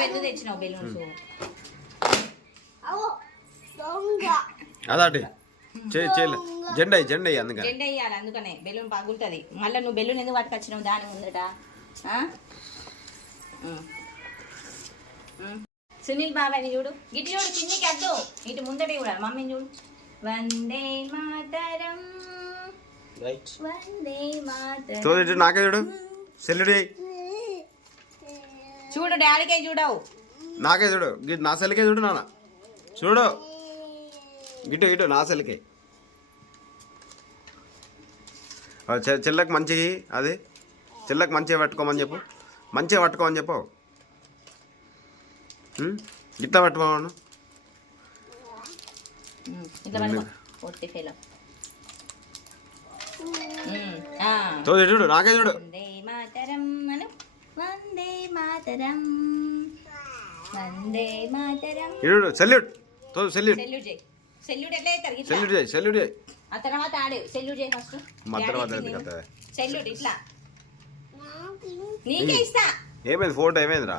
నువ్వు ఎందుకు తెచ్చినావు బెలూన్స్? అదాటి చేయలే జెండా అందుకని జెండా వేయాలి, అందుకనే బెలూన్ పగులుతుంది. మళ్ళీ నువ్వు బెలూన్ ఎందుకు పట్టుకొచ్చినావు దాని ముందట? సునీల్ బాబాయ్ని చూడు, ఇటు చూడు, చిన్నికి అద్దు, ఇటు ముందటే కూడా మమ్మీని చూడు. వందే మాతరం వందే మాతరం. నాకే చూడు, సెల్లుడి చూడు, డాడీకే చూడవు, నాకే చూడు, నా సెల్కే చూడు, నాన్న చూడు, ఇటు నా సెల్కే. చెల్లకు మంచిగా అది చెల్లకు మంచిగా పట్టుకోమని చెప్పు, మంచిగా పట్టుకోమని చెప్పు. ఇట్లా పట్టుకోమను, చూడు, నాకే చూడు. వందే మాతరం అను, వందే మాతరం వందే మాతరం. చూడు సెల్యూట్, సెల్యూట్ సెల్యూట్ చేయి. సెల్యూట్ ఎట్లా చేస్తారు? సెల్యూట్ చేయి, సెల్యూట్ చేయి. ఆ తర్వాత ఆడు సెల్యూట్ చేయి ఫస్ట్. సెల్యూట్ ఇట్లా నీకే ఇస్తా. ఏమైంది ఫోటో ఏమైందిరా?